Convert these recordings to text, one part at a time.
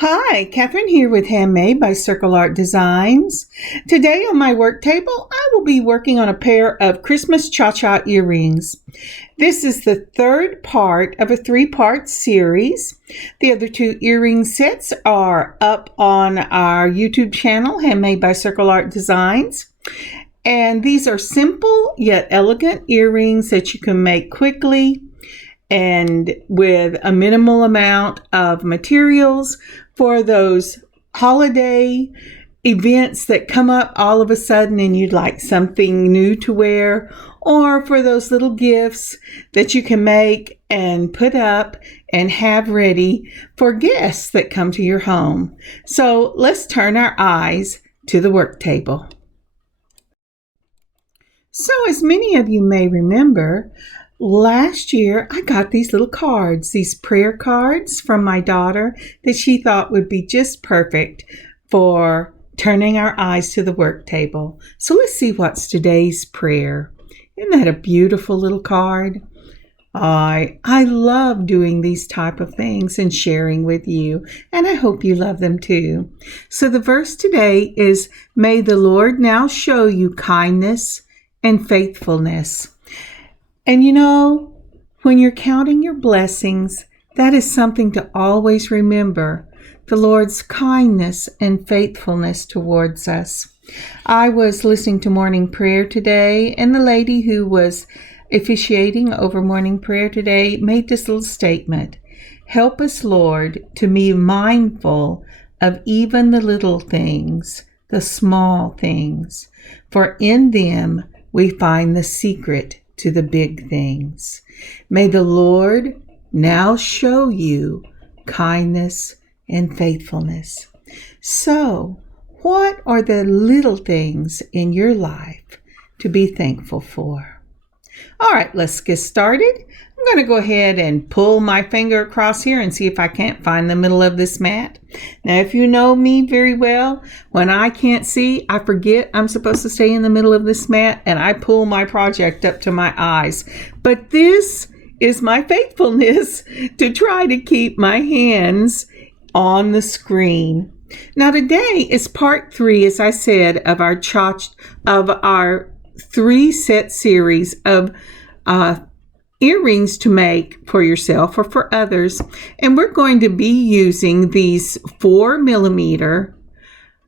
Hi, Kathryn here with Handmade by Circle Art Designs. Today on my work table, I will be working on a pair of Christmas cha-cha earrings. This is the third part of a three-part series. The other two earring sets are up on our YouTube channel, Handmade by Circle Art Designs. And these are simple yet elegant earrings that you can make quickly and with a minimal amount of materials for those holiday events that come up all of a sudden and you'd like something new to wear, or for those little gifts that you can make and put up and have ready for guests that come to your home. So let's turn our eyes to the work table. So as many of you may remember, last year, I got these little cards, these prayer cards from my daughter that she thought would be just perfect for turning our eyes to the work table. So let's see what's today's prayer. Isn't that a beautiful little card? I love doing these type of things and sharing with you, and I hope you love them too. So the verse today is, "May the Lord now show you kindness and faithfulness." And you know, when you're counting your blessings, that is something to always remember, the Lord's kindness and faithfulness towards us. I was listening to morning prayer today, and the lady who was officiating over morning prayer today made this little statement: "Help us, Lord, to be mindful of even the little things, the small things, for in them we find the secret to the big things. May the Lord now show you kindness and faithfulness." So, what are the little things in your life to be thankful for? All right, let's get started. I'm going to go ahead and pull my finger across here and see if I can't find the middle of this mat. Now, if you know me very well, when I can't see, I forget I'm supposed to stay in the middle of this mat and I pull my project up to my eyes. But this is my faithfulness to try to keep my hands on the screen. Now, today is part 3, as I said, of our three-set series of earrings to make for yourself or for others. And we're going to be using these 4mm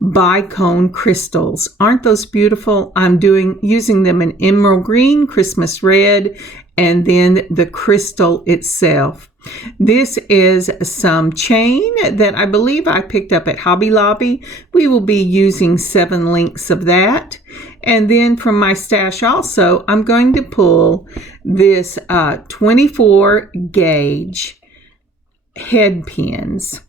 bicone crystals. Aren't those beautiful? I'm using them in emerald green, Christmas red, and then the crystal itself. This is some chain that I believe I picked up at Hobby Lobby. We will be using 7 links of that. And then from my stash also, I'm going to pull this 24 gauge head pins.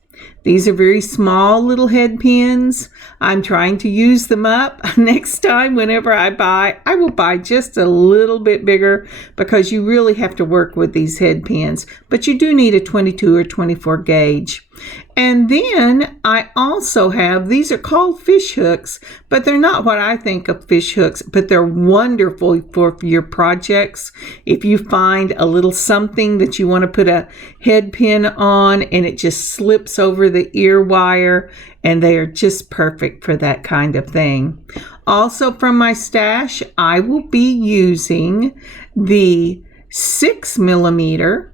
These are very small little head pins. I'm trying to use them up. Next time, whenever I will buy just a little bit bigger, because you really have to work with these head pins. But you do need a 22 or 24 gauge. And then I also have, these are called fish hooks, but they're not what I think of fish hooks, but they're wonderful for your projects. If you find a little something that you want to put a head pin on and it just slips over the ear wire, and they are just perfect for that kind of thing. Also from my stash, I will be using the 6mm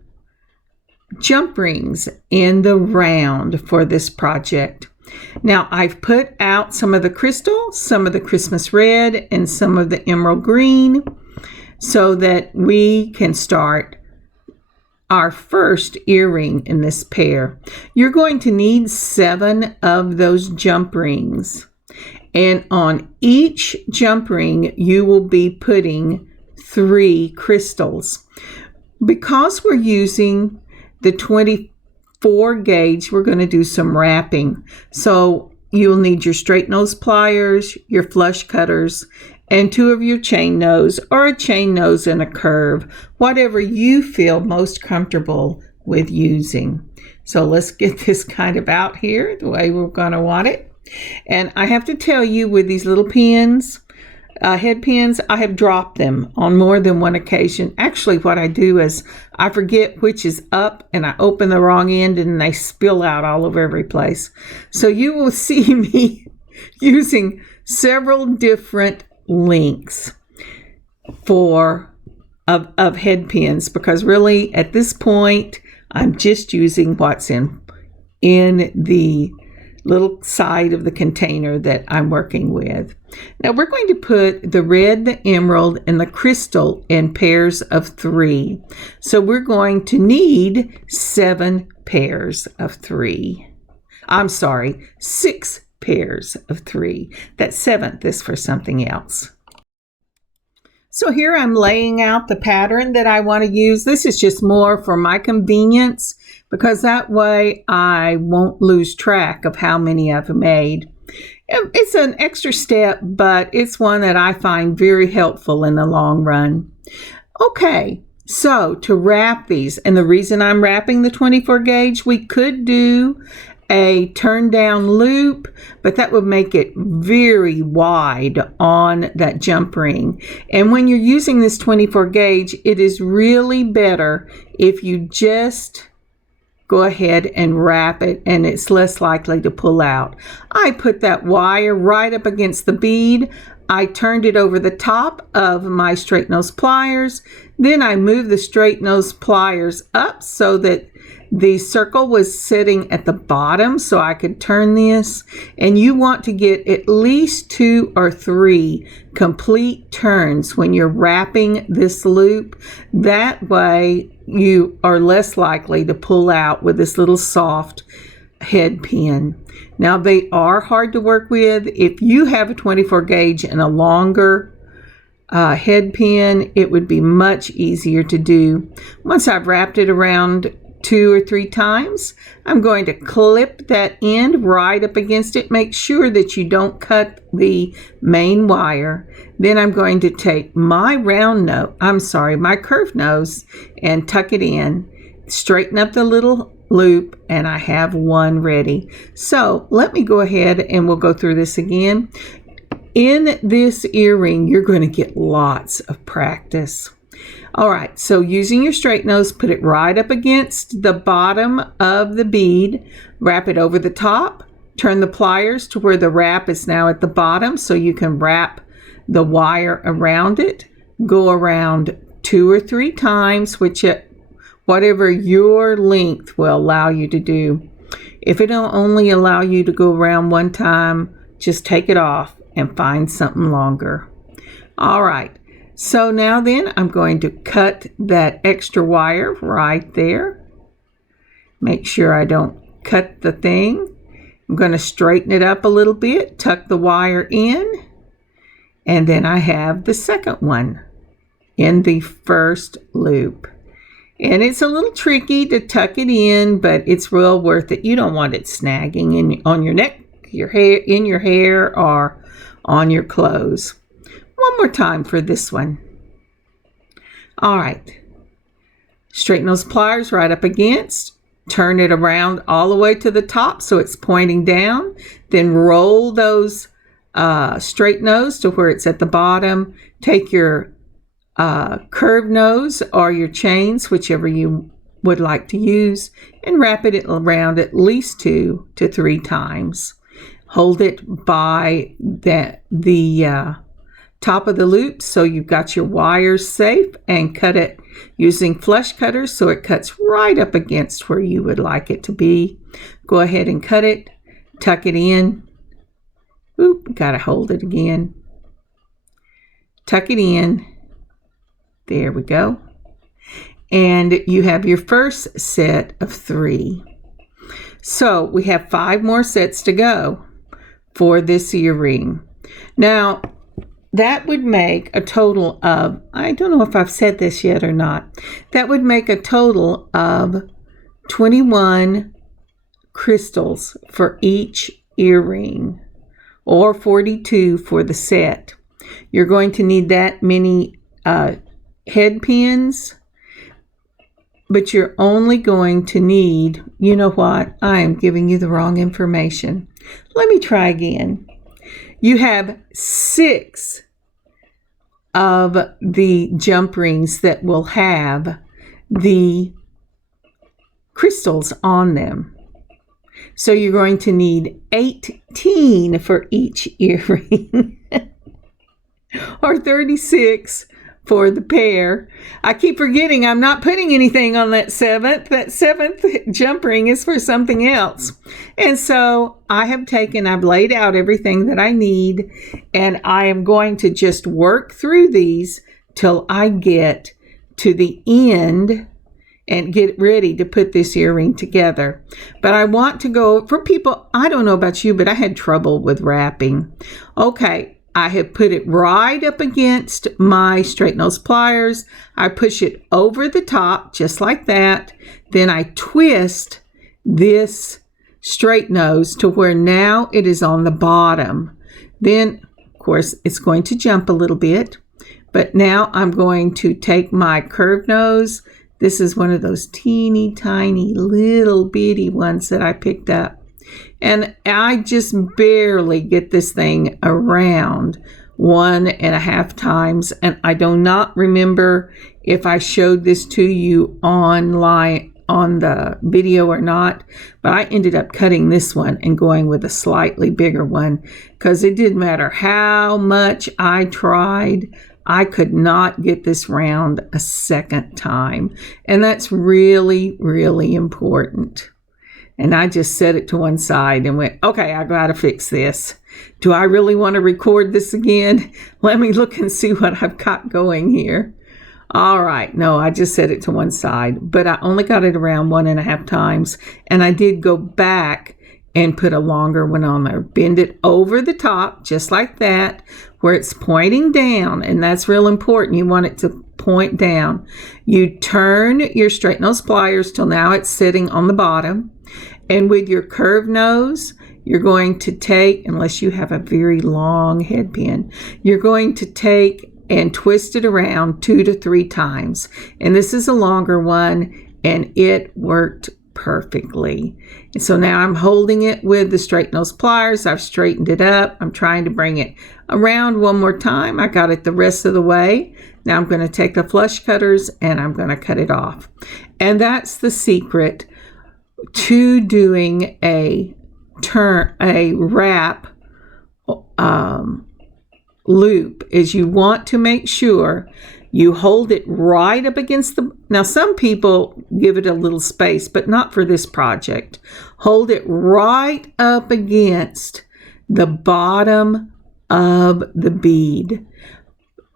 jump rings in the round for this project. Now, I've put out some of the crystal, some of the Christmas red, and some of the emerald green so that we can start our first earring in this pair. You're going to need 7 of those jump rings. And on each jump ring, you will be putting 3 crystals. Because we're using the 24 gauge, we're going to do some wrapping. So you'll need your straight nose pliers, your flush cutters, and 2 of your chain nose, or a chain nose and a curve, whatever you feel most comfortable with using. So let's get this kind of out here the way we're going to want it. And I have to tell you, with these little pins, headpins, I have dropped them on more than one occasion. Actually, what I do is I forget which is up and I open the wrong end and they spill out all over every place. So you will see me using several different lengths of headpins, because really at this point I'm just using what's in the little side of the container that I'm working with. Now we're going to put the red, the emerald, and the crystal in pairs of 3. So we're going to need 7 pairs of 3. I'm sorry, 6 pairs of 3. That 7th is for something else. So here I'm laying out the pattern that I want to use. This is just more for my convenience, because that way I won't lose track of how many I've made. It's an extra step, but it's one that I find very helpful in the long run. Okay, so to wrap these, and the reason I'm wrapping the 24 gauge, we could do a turn down loop, but that would make it very wide on that jump ring. And when you're using this 24 gauge, it is really better if you just go ahead and wrap it, and it's less likely to pull out. I put that wire right up against the bead. I turned it over the top of my straight nose pliers. Then I moved the straight nose pliers up so that the circle was sitting at the bottom so I could turn this. And you want to get at least 2 or 3 complete turns when you're wrapping this loop. That way you are less likely to pull out with this little soft head pin. Now they are hard to work with. If you have a 24 gauge and a longer head pin, it would be much easier to do. Once I've wrapped it around 2 or 3 times, I'm going to clip that end right up against it. Make sure that you don't cut the main wire. Then I'm going to take my my curved nose and tuck it in, straighten up the little loop, and I have one ready. So let me go ahead and we'll go through this again. In this earring, you're going to get lots of practice. All right, so using your straight nose, put it right up against the bottom of the bead, wrap it over the top, turn the pliers to where the wrap is now at the bottom so you can wrap the wire around it. Go around 2 or 3 times, whatever your length will allow you to do. If it will only allow you to go around 1 time, just take it off and find something longer. All right. So now then, I'm going to cut that extra wire right there. Make sure I don't cut the thing. I'm going to straighten it up a little bit, tuck the wire in, and then I have the second one in the first loop. And it's a little tricky to tuck it in, but it's real worth it. You don't want it snagging on your neck, your hair, in your hair, or on your clothes. One more time for this one. All right. Straighten those pliers right up against. Turn it around all the way to the top so it's pointing down. Then roll those straight nose to where it's at the bottom. Take your curved nose or your chains, whichever you would like to use, and wrap it around at least 2 to 3 times. Hold it by the top of the loop so you've got your wires safe, and cut it using flush cutters so it cuts right up against where you would like it to be. Go ahead and cut it, tuck it in. Oop, gotta hold it again. Tuck it in. There we go. And you have your first set of 3. So we have 5 more sets to go for this earring. Now, that would make a total of, I don't know if I've said this yet or not, that would make a total of 21 crystals for each earring, or 42 for the set. You're going to need that many head pins, but you're only going to need, you know what, I am giving you the wrong information. Let me try again. You have 6 of the jump rings that will have the crystals on them. So you're going to need 18 for each earring or 36 for the pair. I keep forgetting I'm not putting anything on that seventh. That seventh jump ring is for something else. And so I've laid out everything that I need, and I am going to just work through these till I get to the end and get ready to put this earring together. But I want to go, for people, I don't know about you, but I had trouble with wrapping. Okay, I have put it right up against my straight nose pliers. I push it over the top, just like that. Then I twist this straight nose to where now it is on the bottom. Then, of course, it's going to jump a little bit. But now I'm going to take my curved nose. This is one of those teeny tiny little bitty ones that I picked up. And I just barely get this thing around 1.5 times. And I do not remember if I showed this to you online on the video or not, but I ended up cutting this one and going with a slightly bigger one because it didn't matter how much I tried. I could not get this round a second time. And that's really, really important. And I just set it to one side and went, okay, I got to fix this. Do I really want to record this again? Let me look and see what I've got going here. All right. No, I just set it to one side, but I only got it around 1.5 times. And I did go back and put a longer one on there. Bend it over the top, just like that, where it's pointing down. And that's real important. You want it to point down. You turn your straight nose pliers till now it's sitting on the bottom. And with your curved nose, you're going to take, unless you have a very long head pin, you're going to take and twist it around 2 to 3 times. And this is a longer one, and it worked perfectly. And so now I'm holding it with the straight nose pliers. I've straightened it up. I'm trying to bring it around one more time. I got it the rest of the way. Now I'm going to take the flush cutters and I'm going to cut it off. And that's the secret to doing a wrap loop, is you want to make sure you hold it right up against the, now some people give it a little space, but not for this project. Hold it right up against the bottom of the bead.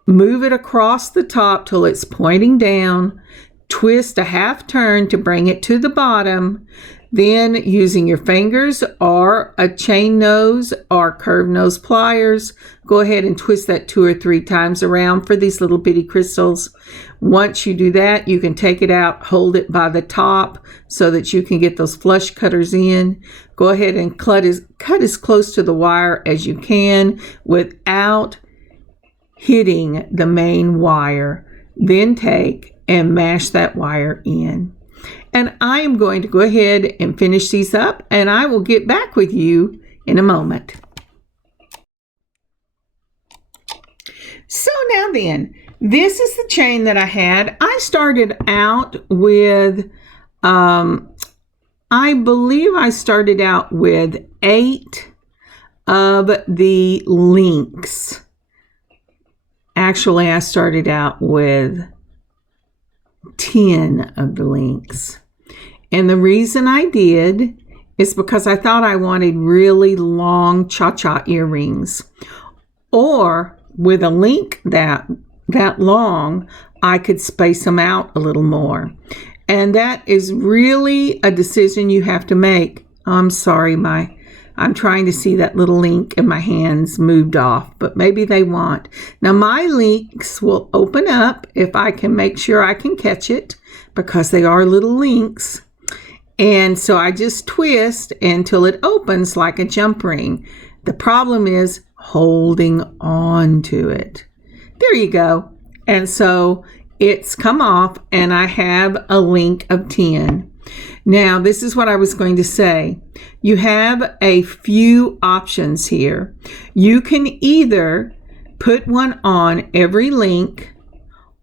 Move it across the top till it's pointing down. Twist a half turn to bring it to the bottom. Then using your fingers or a chain nose or curved nose pliers, go ahead and twist that 2 or 3 times around for these little bitty crystals. Once you do that, you can take it out, hold it by the top so that you can get those flush cutters in. Go ahead and cut as close to the wire as you can without hitting the main wire. Then take and mash that wire in. And I am going to go ahead and finish these up, and I will get back with you in a moment. So now then, this is the chain that I had. I started out with, I believe I started out with 8 of the links. Actually, I started out with 10 of the links. And the reason I did is because I thought I wanted really long cha-cha earrings. Or with a link that long, I could space them out a little more. And that is really a decision you have to make. I'm sorry, I'm trying to see that little link and my hands moved off, but maybe they won't. Now my links will open up if I can make sure I can catch it, because they are little links. And so I just twist until it opens like a jump ring. The problem is holding on to it. There you go. And so it's come off and I have a link of 10. Now, this is what I was going to say. You have a few options here. You can either put one on every link,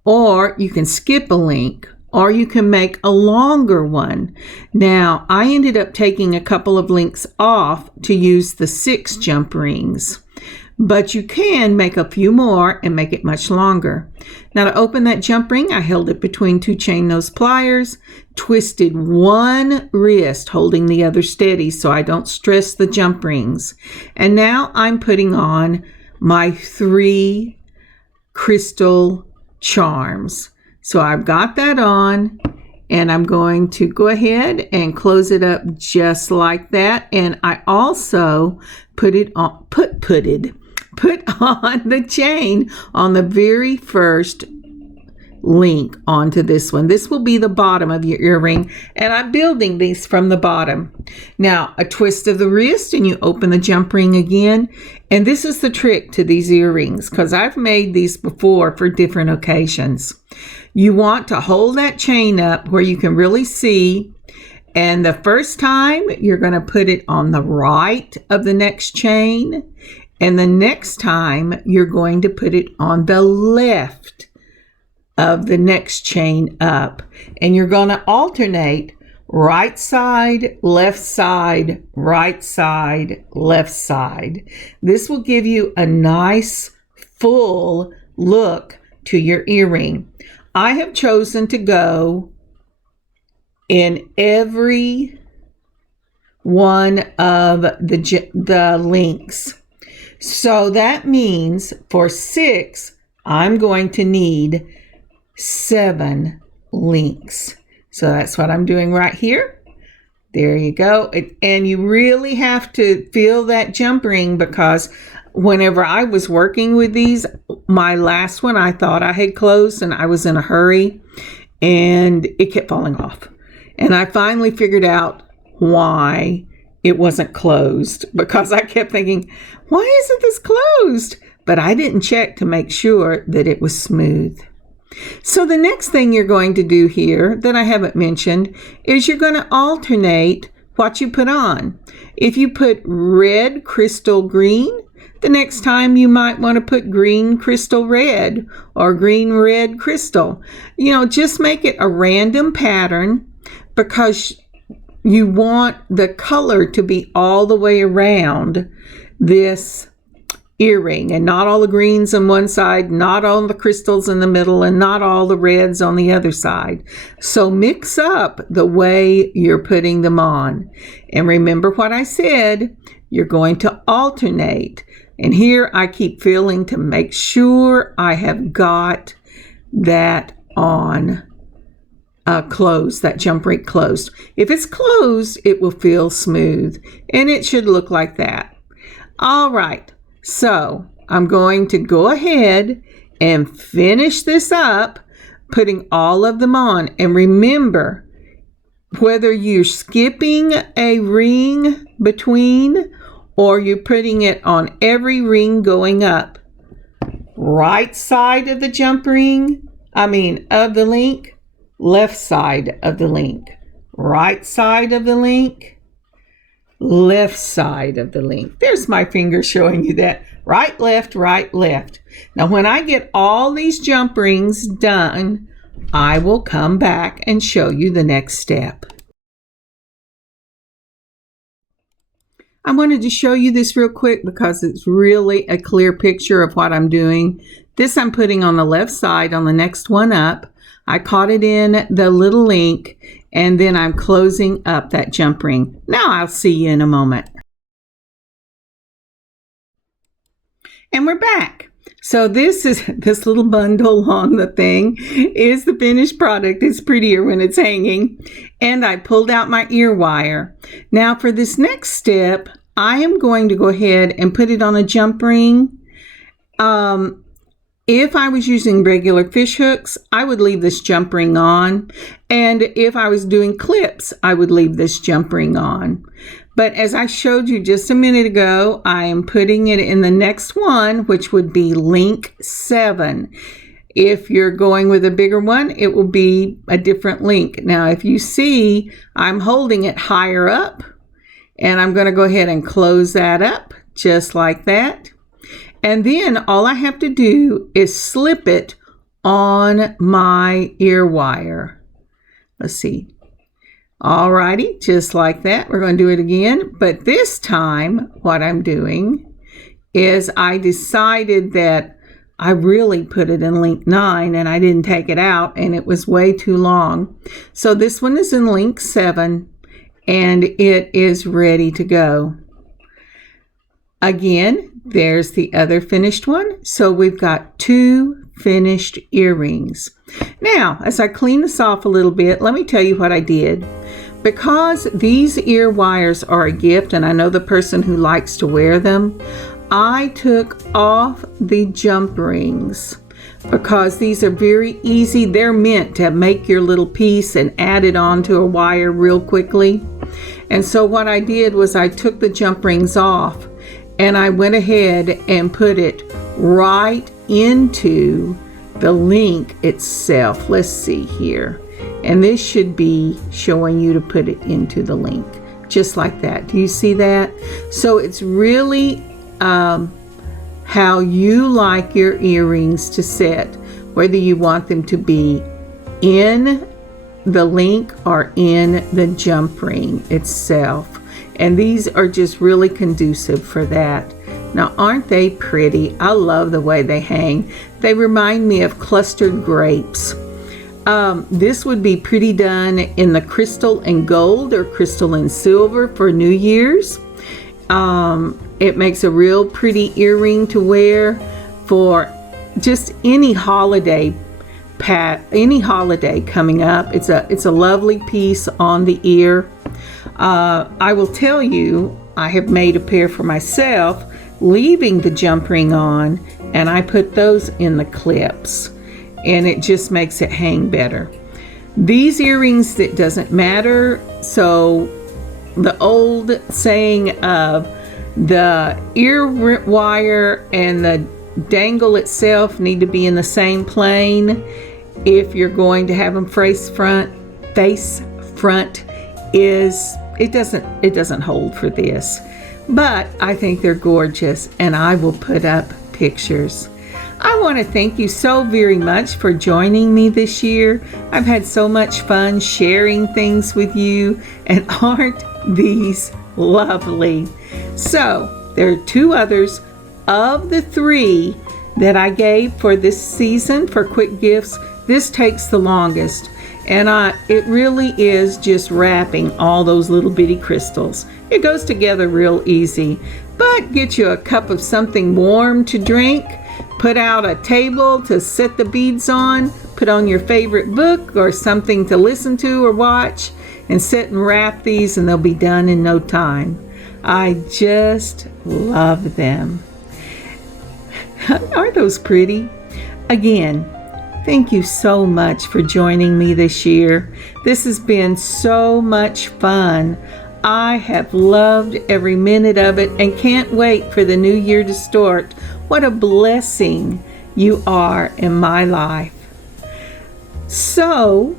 or you can skip a link, or you can make a longer one. Now, I ended up taking a couple of links off to use the 6 jump rings, but you can make a few more and make it much longer. Now, to open that jump ring, I held it between 2 chain nose pliers, twisted one wrist, holding the other steady so I don't stress the jump rings. And now I'm putting on my 3 crystal charms. So I've got that on, and I'm going to go ahead and close it up just like that. And I also put on the chain on the very first link onto this one. This will be the bottom of your earring, and I'm building these from the bottom. Now, a twist of the wrist and you open the jump ring again. And this is the trick to these earrings, because I've made these before for different occasions. You want to hold that chain up where you can really see, and the first time you're going to put it on the right of the next chain, and the next time you're going to put it on the left of the next chain up. And you're going to alternate right side, left side, right side, left side. This will give you a nice full look to your earring. I have chosen to go in every one of the links. So that means for 6, I'm going to need 7 links. So that's what I'm doing right here. There you go. And you really have to feel that jump ring, because whenever I was working with these, my last one, I thought I had closed and I was in a hurry and it kept falling off. And I finally figured out why it wasn't closed, because I kept thinking, why isn't this closed? But I didn't check to make sure that it was smooth. So the next thing you're going to do here that I haven't mentioned is you're going to alternate what you put on. If you put red crystal green, the next time you might want to put green crystal red or green red crystal. You know, just make it a random pattern, because you want the color to be all the way around this earring, and not all the greens on one side, not all the crystals in the middle, and not all the reds on the other side. So mix up the way you're putting them on. And remember what I said, you're going to alternate. And here I keep feeling to make sure I have got that on closed, that jump ring closed. If it's closed, it will feel smooth, and it should look like that. All right. So I'm going to go ahead and finish this up, putting all of them on. And remember, whether you're skipping a ring between or you're putting it on every ring going up, right side of the jump ring, of the link, left side of the link, right side of the link, left side of the link. There's my finger showing you that. Right, left, right, left. Now, when I get all these jump rings done, I will come back and show you the next step. I wanted to show you this real quick because it's really a clear picture of what I'm doing. This I'm putting on the left side on the next one up. I caught it in the little link, and then I'm closing up that jump ring. Now I'll see you in a moment. And we're back. So this little bundle on the thing is the finished product. It's prettier when it's hanging. And I pulled out my ear wire. Now for this next step, I am going to go ahead and put it on a jump ring. If I was using regular fish hooks, I would leave this jump ring on. And if I was doing clips, I would leave this jump ring on. But as I showed you just a minute ago, I am putting it in the next one, which would be link 7. If you're going with a bigger one, it will be a different link. Now, if you see, I'm holding it higher up, and I'm going to go ahead and close that up just like that. And then all I have to do is slip it on my ear wire. Let's see. Alrighty, just like that. We're going to do it again. But this time, what I'm doing is I decided that I really put it in link 9 and I didn't take it out and it was way too long. So this one is in link 7 and it is ready to go. Again, there's the other finished one. So we've got 2 finished earrings. Now, as I clean this off a little bit, let me tell you what I did. Because these ear wires are a gift and I know the person who likes to wear them, I took off the jump rings because these are very easy. They're meant to make your little piece and add it onto a wire real quickly. And so what I did was I took the jump rings off and I went ahead and put it right into the link itself. Let's see here. And this should be showing you to put it into the link, just like that. Do you see that? So it's really how you like your earrings to sit, whether you want them to be in the link or in the jump ring itself. And these are just really conducive for that. Now, aren't they pretty? I love the way they hang. They remind me of clustered grapes. This would be pretty done in the crystal and gold or crystal and silver for New Year's. It makes a real pretty earring to wear for just any holiday coming up. It's a lovely piece on the ear. I will tell you, I have made a pair for myself, leaving the jump ring on, and I put those in the clips, and it just makes it hang better. These earrings, it doesn't matter. So the old saying of the ear wire and the dangle itself need to be in the same plane if you're going to have them face front is it doesn't hold for this. But I think they're gorgeous and I will put up pictures. I want to thank you so very much for joining me this year. I've had so much fun sharing things with you, and aren't these lovely? So there are 2 others of the 3 that I gave for this season for quick gifts. This takes the longest, and it really is just wrapping all those little bitty crystals. It goes together real easy, but get you a cup of something warm to drink, put out a table to set the beads on, put on your favorite book or something to listen to or watch, and sit and wrap these and they'll be done in no time. I just love them. Aren't those pretty? Again, thank you so much for joining me this year. This has been so much fun. I have loved every minute of it and can't wait for the new year to start. What a blessing you are in my life. So,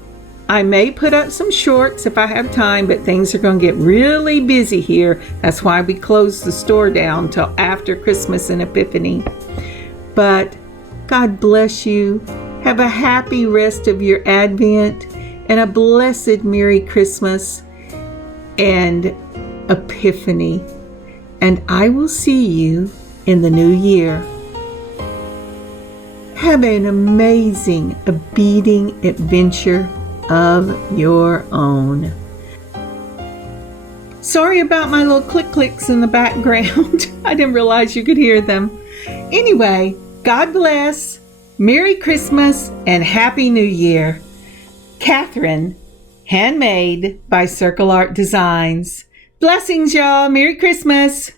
I may put up some shorts if I have time, but things are going to get really busy here. That's why we closed the store down till after Christmas and Epiphany. But God bless you. Have a happy rest of your Advent and a blessed Merry Christmas and Epiphany. And I will see you in the new year. Have an amazing, beading adventure of your own. Sorry about my little clicks in the background. I didn't realize you could hear them. Anyway, God bless, Merry Christmas, and Happy New Year. Kathryn, handmade by Circle Art Designs. Blessings, y'all. Merry Christmas.